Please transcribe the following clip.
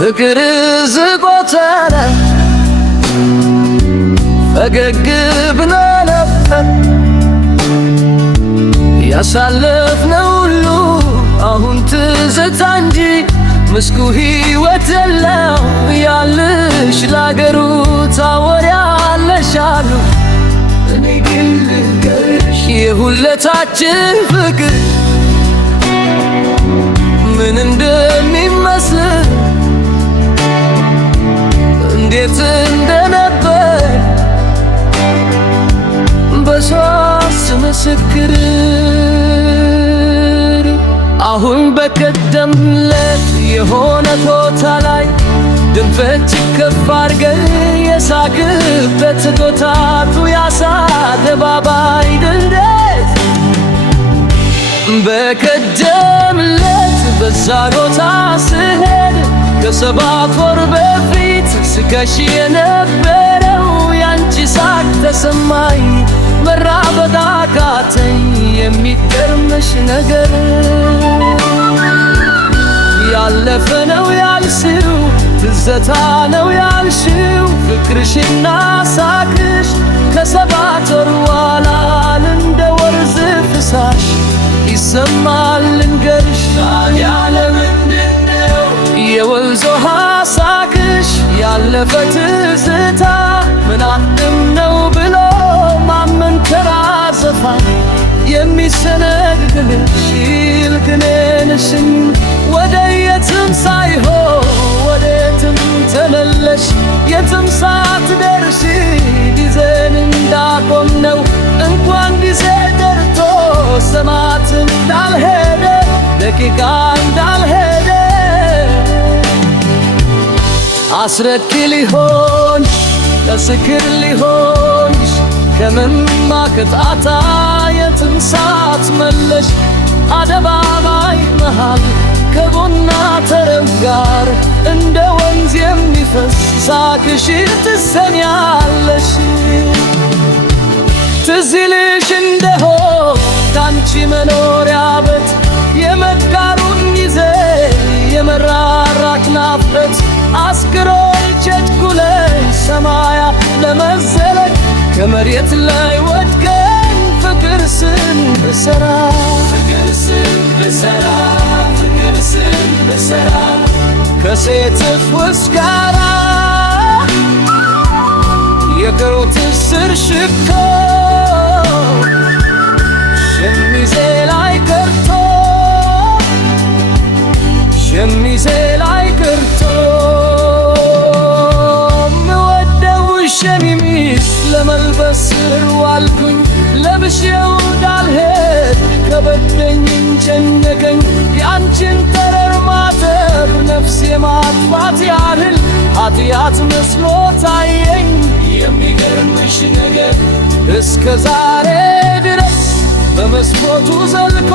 ፍቅር ዝጎተረ ፈገግ ብሎ ነበር ያሳለፍነው ሁሉ አሁን ትዝታ እንጂ ምስኩ ሕይወት የለው ያልሽ ላገሩ ታወሪያለሽ አሉ። እኔ ግን ልንገርሽ የሁለታችን ፍቅር ምን እንደሚመስል እንዴት እንደነበር በሶስት ምስክር አሁን በቀደምለት የሆነ ቦታ ላይ ድንፈት ከፍ አድርገን የሳቅበት ቶታቱ ያሳ አደባባይ ድልድይ በቀደምለት በዛ ቦታ ስሄድ ከሰባት ወር በፊት ስከሽ የነበረው ያንቺ ሳቅ ተሰማኝ መራበድ አቃተኝ። የሚገርምሽ ነገር ያለፈ ነው ያልሽው ትዝታ ነው ያልሽው ፍቅርሽና ሳቅሽ ከሰባት ወር በኋላ እንደ ወርዝ ፍሳሽ ይሰማል ልንገርሽ ያለ ምንድነው የወንዝ ውሃ ሳቅሽ ያለፈ ትዝታ ምናንም ነው ብሎ ማመን ተራዘፋ የሚሰነግልሽ ይልክንሽን ወደ የትም ሳይሆን ወደ የትም ተመለሽ የትም ሳትደርሺ ጊዜን እንዳቆም ነው እንኳን ጊዜ ደርቶ ሰማት እንዳልሄደ ደቂቃ እንዳልሄደ አስረክ ሊሆን ተስክር ሊሆንሽ ከመማከታታ የትም ሳትመለሽ አደባባይ መሃል ከጎና ተረብ ጋር እንደ ወንዝ የሚፈስ ሳቅሽ ትሰሚያለሽ። ትዝ ይልሽ እንደሆን ካንቺ መኖሪያ ቤት የመጋሩን ጊዜ የመራራቅ ናፍቆት አስክሮኝ ቸኩለሽ ሰማያ ለመዘለቅ ከመሬት ላይ ወድቀን ፍቅር ስንሰራ ከሴትፍ ውስጥ ጋራ የቀሩት ስር ሽኮ ሸሚዜ ላይ ቀርቶ ሸሚዜ ላይ ቀርቶ ምወደው ሸሚዝ ለመልበስ ዋልኩኝ ለብሼው እንዳልሄድ ከበደኝ ጨነቀኝ ያንቺን ጠረር ማጠብ ነፍስ የማጥፋት ያህል ኃጢአት መስሎ ታየኝ። የሚገርምሽ ነገር እስከ ዛሬ ድረስ በመስኮቱ ዘልቆ